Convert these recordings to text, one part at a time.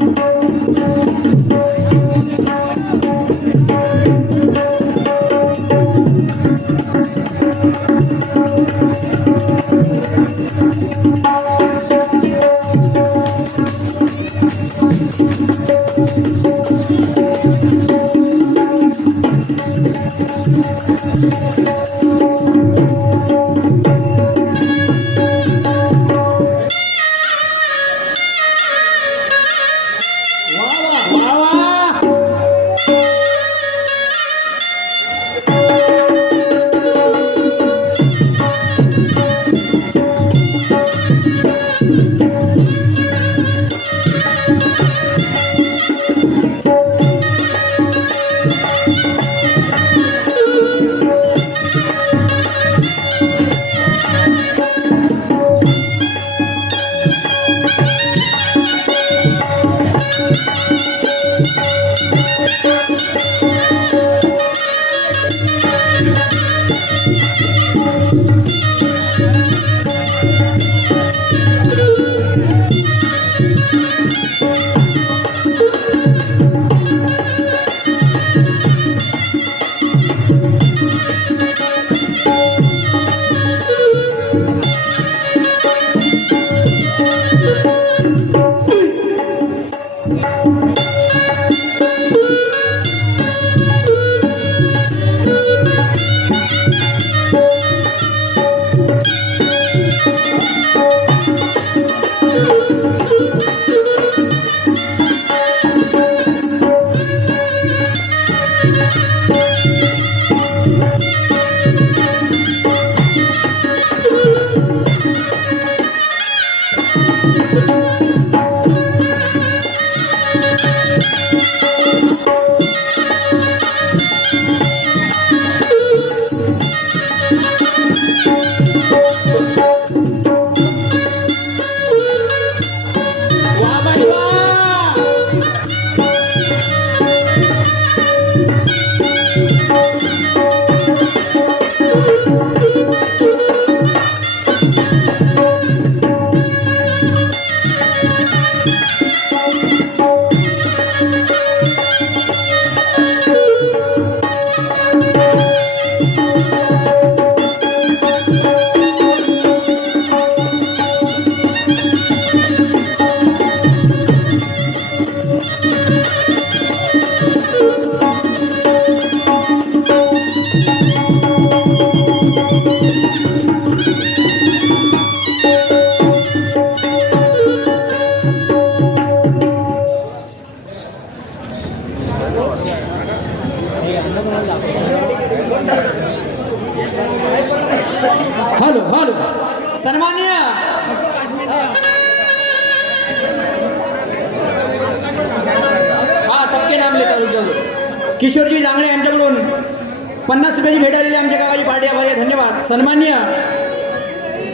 वा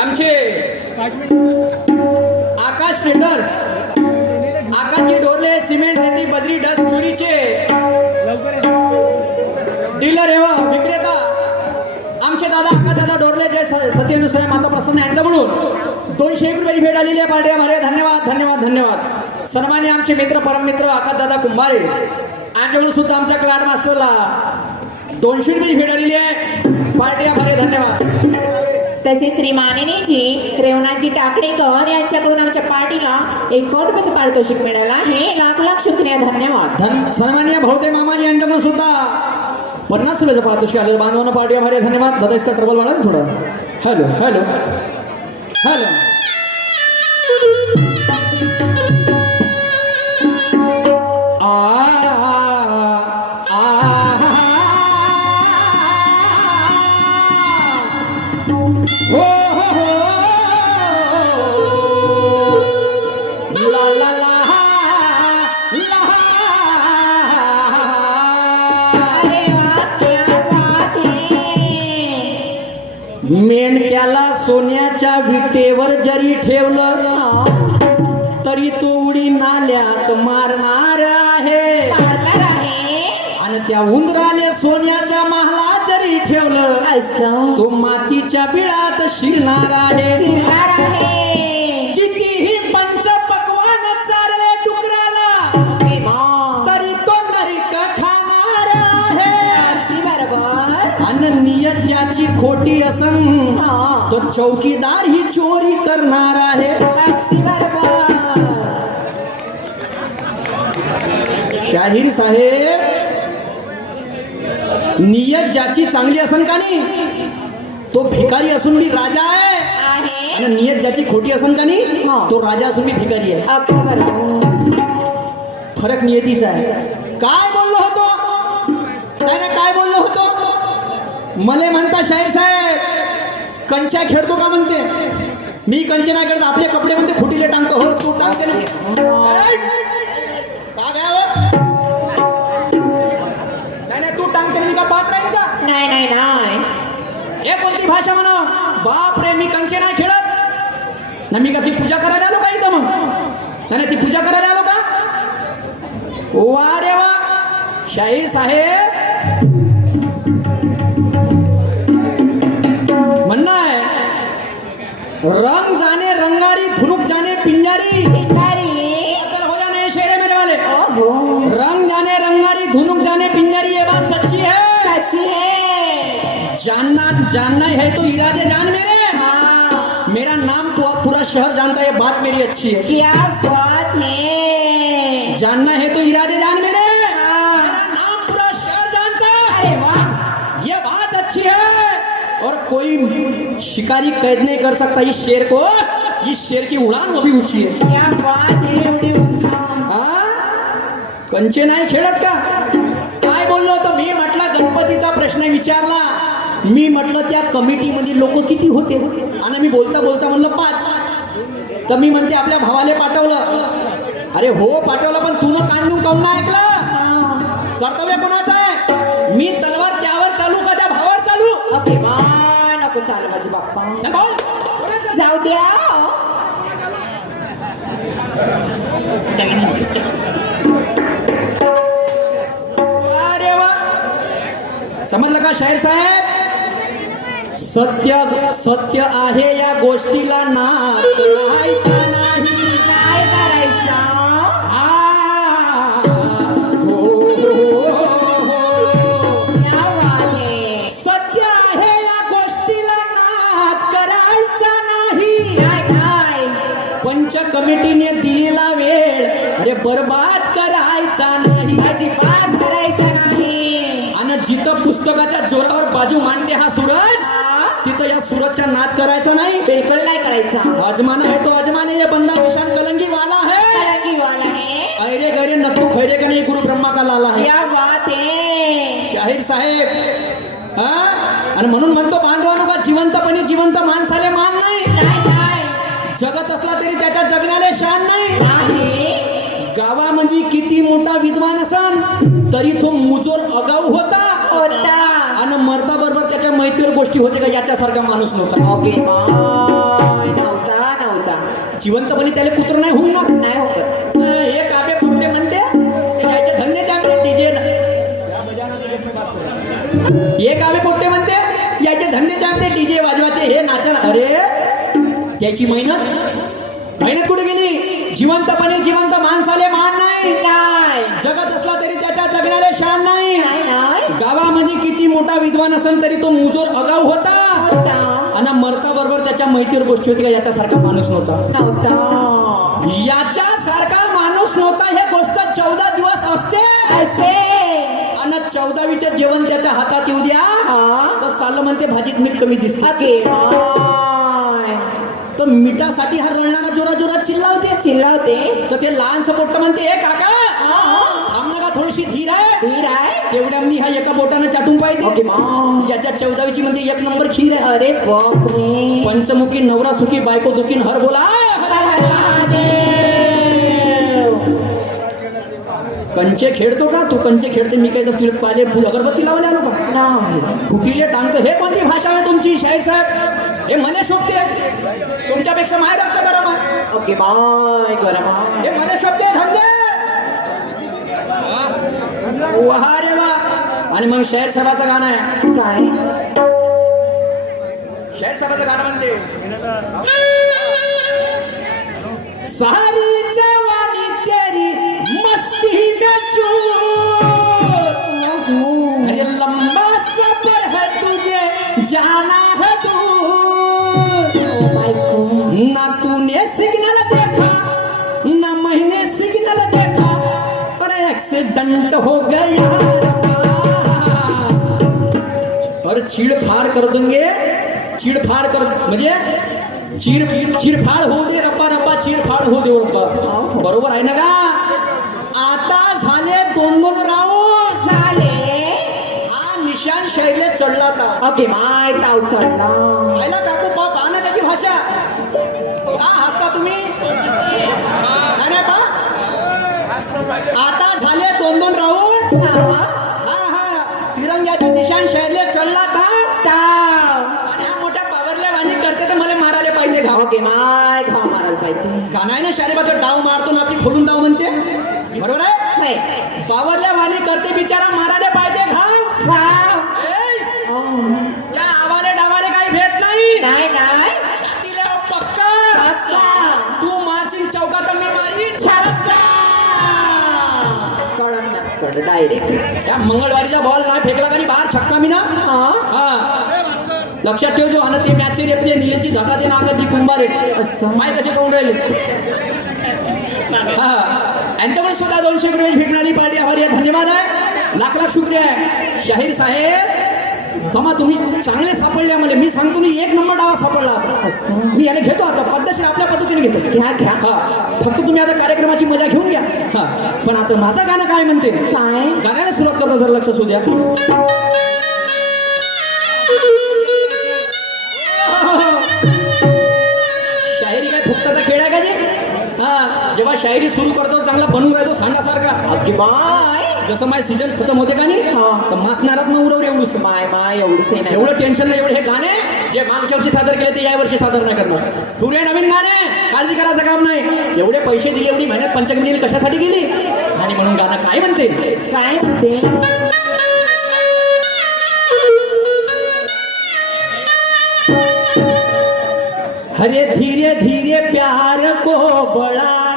आमचे आकाश traders आकाशजी ढोरले cement रेती बजरी डस्ट चुरीचे डीलर एव विक्रेता आमचे दादा आका दादा डोरले जे स- सत्यनुसय माता प्रसन्न यांच्याकडून दोनशे एक रुपयाची भेट आलेली आहे पार्टी मारे. धन्यवाद धन्यवाद धन्यवाद. सन्मान्य आमचे मित्र परममित्र आकाश दादा कुंभारे. यांच्याकडून सुद्धा आमच्या क्लाड मास्टरला दोनशे रुपयाची भेट आलेली आहे. पार्टी मारे धन्यवाद. तसेच श्री मानिनीजी रेवणाजी टाकडेकर यांच्याकडून आमच्या पार्टीला एक कोट रुपयाचं पारितोषिक मिळालं. आहे लाख लाख शुक्रिया धन्यवाद. धन सन्मान्य भाऊते मामाजी यांच्याकडून सुद्धा. पन्नास रुपयाचं पारितोषिक आलं बांधवांना पार्टी आभारी धन्यवाद. बदायचं ट्रबल वाढा थोडं. Hello hello hello. सोन्याच्या विटेवर जरी ठेवलं तरी तो उडी नाल्यात मारणार आहे. आणि त्या उंदराले सोन्याच्या महालात जरी ठेवलं तो मातीच्या बिळात शिरणार आहे. खोटी असन. तो चौकीदार ही चोरी करणार आहे. शाहीर साहेब नियत ज्याची चांगली असन का नाही तो भिकारी असून मी राजा आहे. आणि नियत ज्याची खोटी असन का नाही हा. तो राजा असून मी भिकारी आहे. फरक नियतीचा आहे. काय बोललो होतो? काय ना काय बोललो मले म्हणता शाहीर साहेब कंच्या खेळतो का म्हणते. मी कंचे नाही खेळत आपले कपडे म्हणते खुटीले टांगतो. हो तू टांगते ना का काय हो? तू टांगते ना, मी का का? नाही नाही नाही. हे कोणती भाषा म्हणा? बाप रे मी कंचे नाही खेळत ना मी का ती पूजा करायला आलो का इथं मग? नाही नाही, ती पूजा करायला आलो का? वा रे वा. शाहीर साहेब रंग जाने रंगारी धुनुक जाने पिंजारी। हो जाने शेरे मेरे वाले। रंग जाने रंगारी धुनुक जाने पिंजारी ये बात सच्ची है। सच्ची है। जानना जानना है तो इरादे जान मेरे। हाँ। मेरा नाम पू- पूरा शहर जानता है ये बात मेरी अच्छी है। क्या बात है। जानना है तो इरादे जान मेरे। हाँ। मेरा नाम पूरा शहर जानता है। अरे वाह। ये बात अच्छी है। और कोई शिकारी कैद नहीं कर सकता इस शेर को। इस शेर की उड़ान वो भी ऊंची है। क्या बात है एवढी. हा? कंचे नाही खेळत का? काय बोललो होतो? मी म्हटलं गणपतीचा प्रश्न विचारला. मी म्हटलं त्या कमिटीमध्ये लोक किती होते? आणि मी बोलता बोलता म्हणलं पाच. तर मी म्हणते आपल्या भावाले पाठवलं. अरे हो पाठवलं पण तू न कांदून काऊन ऐकलं? कर्तव्य कोणाचं आहे? मी तलवार नको चालू माझी बाप्पा. जाऊ द्या. अरे वा. समजलं का शाहीर साहेब? सत्य सत्य आहे या गोष्टीला नाद कमिटीने दिलेला वेळ. अरे बर्बाद करायचा नाही. अजिबात करायचं नाही. आणि जिथं पुस्तकाच्या जोरावर बाजू मांडते हा सूरज हा? तिथं या सूरजचा नाद करायचा नाही. बिलकुल नाही करायचा. अजमान है तो अजमान है ये बंदा निशान कलंगी वाला है तरंगी वाला है अरे गरे नत्तू खैरे का नहीं गुरु ब्रह्मा का लाला है क्या बात है. शाहीर साहेब हा? आणि म्हणून म्हणतो बांधवानो का जिवंतपणे जिवंत माणसाले मान असला तरी त्याच्या जगण्याले शान नाही. गावामध्ये किती मोठा विद्वान असन तरी तो मुजोर अगाऊ होता. होता. आणि मरता बरोबर त्याच्या मैत्रीवर गोष्टी होते का? याच्यासारखा माणूस नव्हता. जिवंतपणे त्याला पुत्र नाही होऊन ना? नाही होत हे काबे फुटले म्हणते? याचे धंदे चांगले डीजे हे काबे पोट्टे म्हणते? याचे धंदे चांगले डीजे वाजवाचे हे नाचन अरे त्याची मेहनत? मेहनत कुठे गेली? जिवंतपणे जिवंत माणसाले मान नाही. जगत असला तरी त्याच्या जगणारे शान नाही. गावामध्ये किती मोठा विद्वान असेल तरी तो मुजोर अगाऊ होता. होता. आणि मरता बरोबर त्याच्या मैत्रीवर गोष्टी होती का? याच्यासारखा माणूस नव्हता. याच्यासारखा माणूस नव्हता. हे गोष्ट चौदा दिवस असते. आणि चौदावीचं जेवण त्याच्या हातात येऊ द्या. तर साल म्हणते भाजीत मीठ कमी दिसते. तर मिठासाठी हा रडणारा जोरा जोरात चिल्लावते. चिल्लावते. तर ते लहान सपोर्ट म्हणते ए काका हा थांब नका थोडीशी धीर आहे. धीर आहे. तेवढ्या मी हा एका बोटानं चाटून पाहिजे याच्या चौदावीची म्हणते एक नंबर खीर आहे. अरे बापरे. पंचमुखी नवरा सुखी बायको दुखीन हर बोला. कंचे खेळतो का? तू कंचे खेळते मी काय तर तुला पाले फुल अगरबत्ती लावायला आलो का? फुटीले टांगतो. हे कोणती भाषा आहे तुमची शाहीर साहेब? हे मने शोभते. तुमच्यापेक्षा माय रक्त करा ओके माय गरम हे मने शोभते धंदे. वाह रे वा. आणि मग शाहीर सभाचं गाणं आहे. काय शाहीर सभाचं गाणं म्हणते. सारी एक्सीडेंट हो गया और चीडफाड कर देंगे। चीडफाड कर म्हणजे चीर चिरफाड होऊ दे रप्पा रप्पा चिरफाड होऊ दे रप्पा बरोबर आहे ना का? आता झाले दोन दोन राऊंड झाले? हा निशान शैले चढला का अगे माय ताव चढला. आयला काकू पा पहा ना त्याची भाषा. का हसता तुम्ही. आता झाले दोन दोन राऊंड हा हा. तिरंग्याचे शैले चढला आणि हा पावरल्या वाणी करते तर मला मारायला पाहिजे घाव अगे माय घाव मारायला पाहिजे. ना शारीबाचा डाव मारतो ना आपली खोलून डाव म्हणते? बरोबर आहे. पावरल्या वाणी करते बिचारा मारायला पाहिजे घाव अहो, या आवाले डावाले काही भेट नाही. नाही नाही. त्या मंगळवारीचा बॉल नाही फेकला तरी बाहेर छक्का मी ना? लक्षात ठेव जो आणि ते मॅचचे रेफरी निलेची धका दे नागाची कुंभारे. असं. माय कसे पाहून राहिले? हा यांच्याकडे सुद्धा दोनशे रुपये भेटणारी पार्टी आभारी आहे. धन्यवाद आहे. लाख लाख शुक्रिया आहे. शाहीर साहेब. तमा तुम्ही चांगले सापडले मला मी सांगतो मी एक नंबर डावा सापडला. मी याला घेतो आता. पद्धतशीर आपल्या पद्धतीने घेतो. घ्या घ्या. हा. फक्त तुम्ही आता कार्यक्रमाची मजा घेऊन घ्या. हा. पण आता माझं गाणं काय म्हणते? काय? गाण्याला सुरुवात करतो जर लक्ष असू द्या शायरी काय फुकटाचा खेळ आहे का जी हा. जेव्हा शायरी सुरू करतो चांगला बनवून राहतो सांडासारखा. अगे माय जसं माझे सीजन खतम होते का नाही. तर मासणारात मग उरवले एवढूस माय माय एवढंच नाही. एवढं टेन्शन नाही एवढे हे गाणे जे मागच्या वर्षी सादर केले ते या वर्षी सादर नाही करणार. पुरे नवीन गाणे काळजी करायचं काम नाही. एवढे पैसे दिले एवढी मेहनत पंचकमी कशासाठी गेली? आणि म्हणून गाणं काय म्हणते? काय म्हणते? अरे धीरे धीरे प्यार को बढ़ाना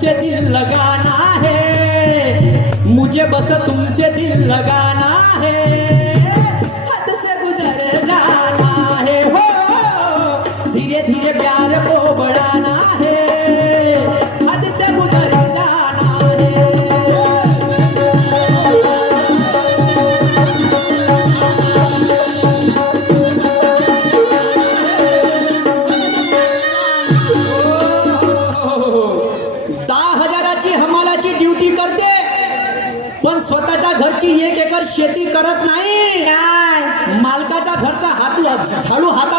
तुमसे दिल लगाना है। मुझे बस तुमसे दिल लगाना है।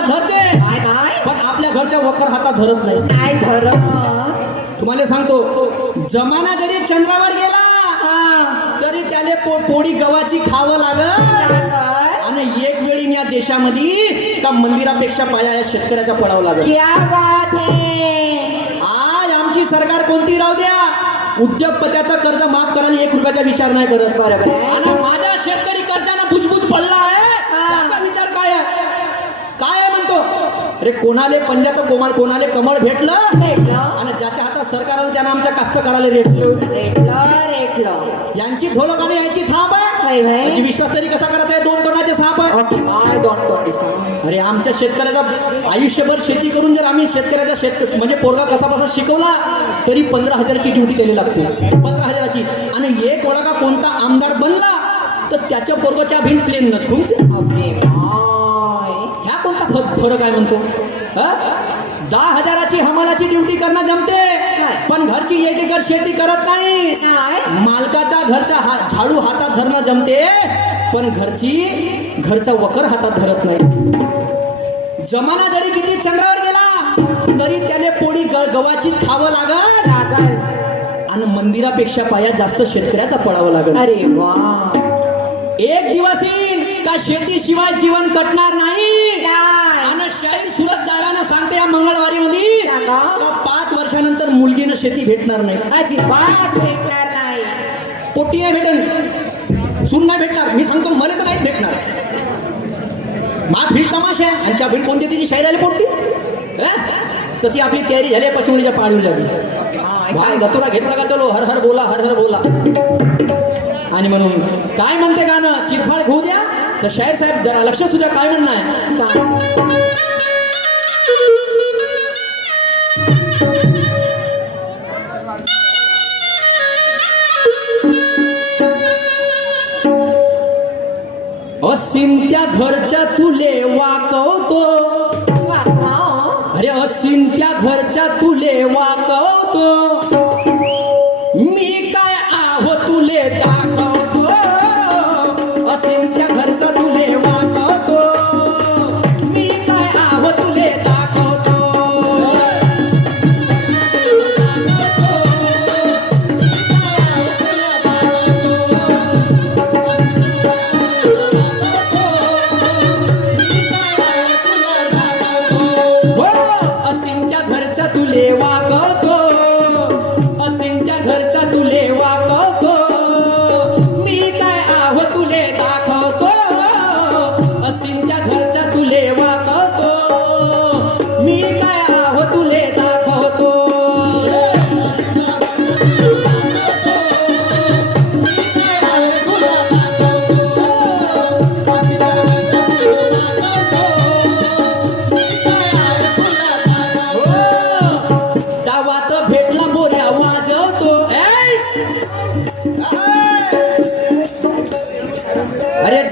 हातात धरते. नाही पण आपल्या घरच्या वखर हातात धरत नाही. काय धरत. तुम्हाला सांगतो जमाना जरी चंद्रावर गेला हा. तरी त्याले पो पोळी गव्हाची खावं लागल. आणि एक वेळी या देशामध्ये का मंदिरापेक्षा पाया या शेतकऱ्याचा पडावं लागल. क्या बात है. आज आमची सरकार कोणती राहू द्या. उद्योगपत्याचं कर्ज माफ करायला एक रुपयाचा विचार नाही करत. बरोबर. आणि माझा शेतकरी कर्जानं बुजबुज पडला आहे त्याचा विचार काय आहे काय आहे म्हणतो अरे कोणाले पंजाब कोमाल कोणाले कमळ भेटलं? भेटलं. आणि ज्याच्या हातात सरकार आलं त्यानं आमच्या कास्तकाराला रेटलं. रेटलं रेटलं. यांची ढोलक आणि याची थाप आहे विश्वास तरी कसा करायचा आहे? दोन तोंडाचे साप आहे अरे आमच्या शेतकऱ्याचा आयुष्यभर शेती करून जर आम्ही शेतकऱ्याचा शेत म्हणजे पोरगा कसा बसा शिकवला तरी पंधरा हजाराची ड्युटी त्याला लागते. पंधरा हजाराची. आणि एक ओळखा कोणता आमदार बनला तर त्याच्या पोरगाच्या भिन प्लेन माय ह्या कोणता फ- फरक आहे म्हणतो? दहा हजाराची हमालाची ड्युटी करणं जमते पण घरची एक एकर शेती करत नाही. मालकाचा घरचा हा झाडू हातात धरणं जमते पण घरची घरचा वकर हातात धरत नाही. जमाना जरी किती चंद्रावर गेला तरी त्याने पोळी गव्हाचीच खावं लागल. आणि मंदिरापेक्षा पाया जास्त शेतकऱ्याचा पडावं लागल अरे वा. एक दिवस येईल का शेतीशिवाय जीवन कटणार नाही? सुरत दाव्यानं सांगते या मंगळवारी मध्ये. पाच वर्ष वर्षानंतर मुलगीनं शेती भेटणार नाही. अजिबात भेटणार नाही. पोटी नाही भेटन. सून नाही भेटणार. मी सांगतो मला तर नाही भेटणार. मा भीड तमाशा आणि त्या भीड कोणती तिची? शाहीर आली पोटी? तशी आपली तयारी झाली पशिवणीच्या पाडून लागली. धतुरा घेतला का चलो? हर हर बोला हर हर बोला. आणि म्हणून काय म्हणते गाणं? चिरफाड घेऊ द्या. तर शाहीर साहेब जरा लक्ष सुद्धा काय म्हणणं आहे? असिंत्या घरच्या तुले वाकवतो. अरे असिंत्या घरच्या तुले वाकवतो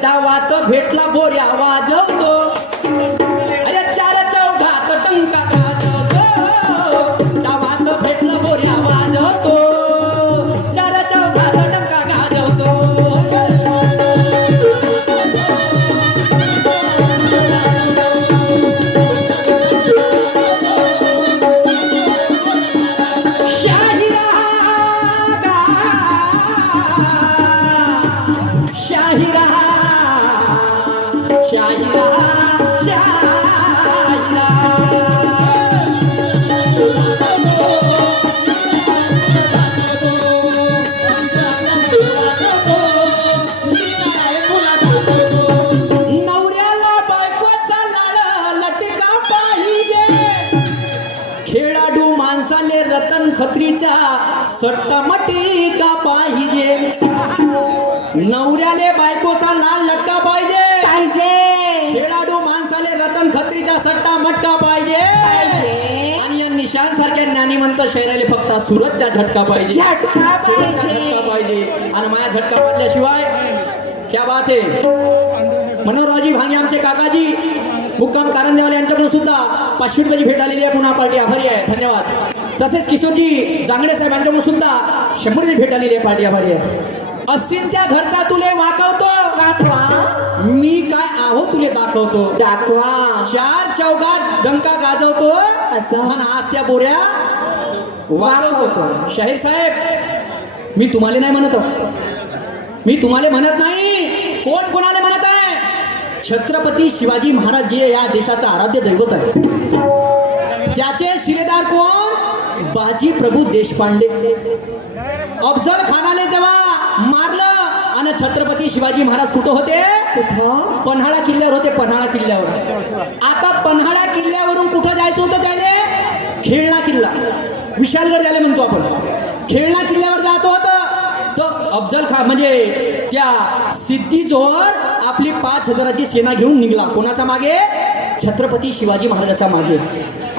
डावात भेटला बोर्या वाजवतो सट्टा मटिका पाहिजे? नवऱ्याले बायकोचा लाल लटका पाहिजे. पाहिजे. खेळाडू माणसाले रतन खत्रीचा सट्टा मटका पाहिजे. आणि या निशान सारख्या ज्ञानीवंत शहराले फक्त सुरतचा झटका पाहिजे. झटका पाहिजे. झटका पाहिजे. आणि माझ्या झटका वाजल्याशिवाय क्या बात आहे? मनोहररावजी भांगे आमचे काकाजी मुक्काम कारंदेवाले यांच्याकडून सुद्धा पाचशे रुपयाची भेट आलेली आहे पुन्हा पार्टी आभारी आहे. धन्यवाद. तसेच किशोरजी जांगडे साहेब यांच्याकडून सुद्धा शंभर रुपये भेट आलेली आहे पार्टी आभारी आहे. असीम त्या घरचा तुले वाकवतो. मी काय आहो तुले दाखवतो. दाखवा. चार चौघात डंका गाजवतो. असं? आज त्या बोऱ्या वाजवतो. शाहीर साहेब मी तुम्हाला नाही म्हणत. मी तुम्हाला म्हणत नाही. कोण कोणाला म्हणत आहे? छत्रपती शिवाजी महाराज जे या देशाचं आराध्य दैवत आहे त्याचे शिलेदार कोण? बाजी प्रभू देशपांडे. अफजल खानाने जेव्हा मारलं आणि छत्रपती शिवाजी महाराज कुठं होते? कुठं? पन्हाळा किल्ल्यावर होते पन्हाळा किल्ल्यावर. आता पन्हाळा किल्ल्यावरून कुठं जायचं होतं त्याले? खेळणा किल्ला. विशालगड झाले म्हणतो आपण. खेळणा किल्ल्यावर जायचं होतं. तो अफजल खान म्हणजे त्या सिद्धी जोहर आपली पाच हजाराची सेना घेऊन निघला. कोणाच्या मागे? छत्रपती शिवाजी महाराजाच्या मागे.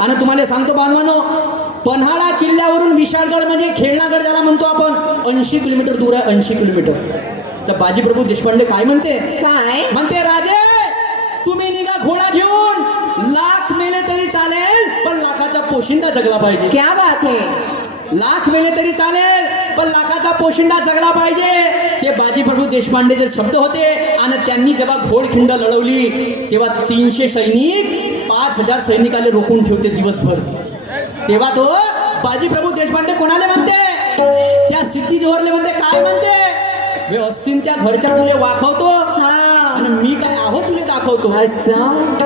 आणि तुम्हाला सांगतो बांधवानो पन्हाळा किल्ल्यावरून विशाळगड म्हणजे खेळणागड ज्याला म्हणतो आपण ऐंशी किलोमीटर दूर आहे ऐंशी किलोमीटर. तर बाजीप्रभू देशपांडे काय म्हणते? काय? म्हणते राजे तुम्ही निघा घोडा घेऊन. लाख मेले तरी चालेल पण लाखाचा पोशिंदा जगला पाहिजे. क्या बात है लाख मेले तरी चालेल पण लाखाचा पोशिंदा जगला पाहिजे. ते बाजीप्रभू देशपांडेचे शब्द होते आणि त्यांनी जेव्हा घोडखिंड लढवली तेव्हा तीनशे सैनिक पाच हजार सैनिकाले रोखून ठेवते दिवसभर. तेव्हा तो बाजीप्रभू देशपांडे कोणाले म्हणते? त्या सिद्धी जोहरले म्हणते काय म्हणते? त्या घरच्या तुले वाखवतो आणि मी काय आहो तुले दाखवतो? असं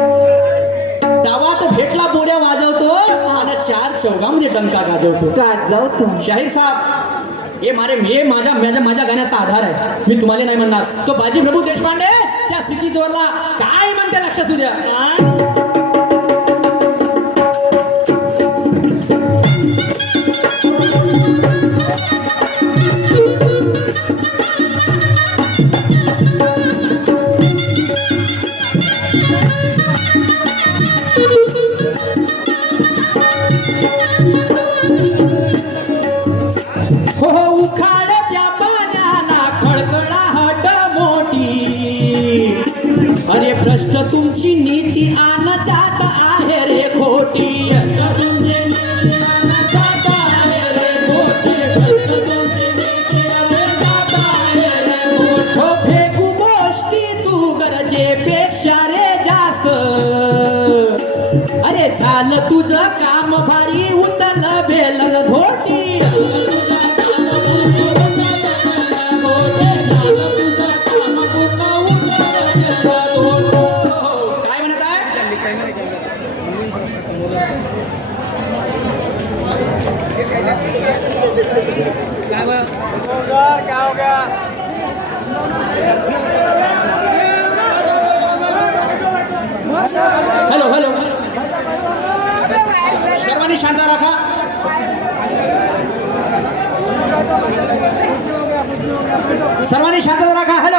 डावात भेटला बोऱ्या वाजवतो आणि चार चौकामध्ये डंका गाजवतो. गाजवतो. शाहीर साहेब हे मारे हे माझ्या माझ्या माझ्या गाण्याचा आधार आहे. मी तुम्हाला नाही म्हणणार. तो बाजी प्रभू देशपांडे त्या सिटी जोरला काय म्हणते लक्ष असू द्या. झालं तुझं काम भारी उचल बेलन धोटी काय म्हणत आहे? Hello hello. सर्वांनी शांत राखा सर्वांनी शांतता राखा हॅलो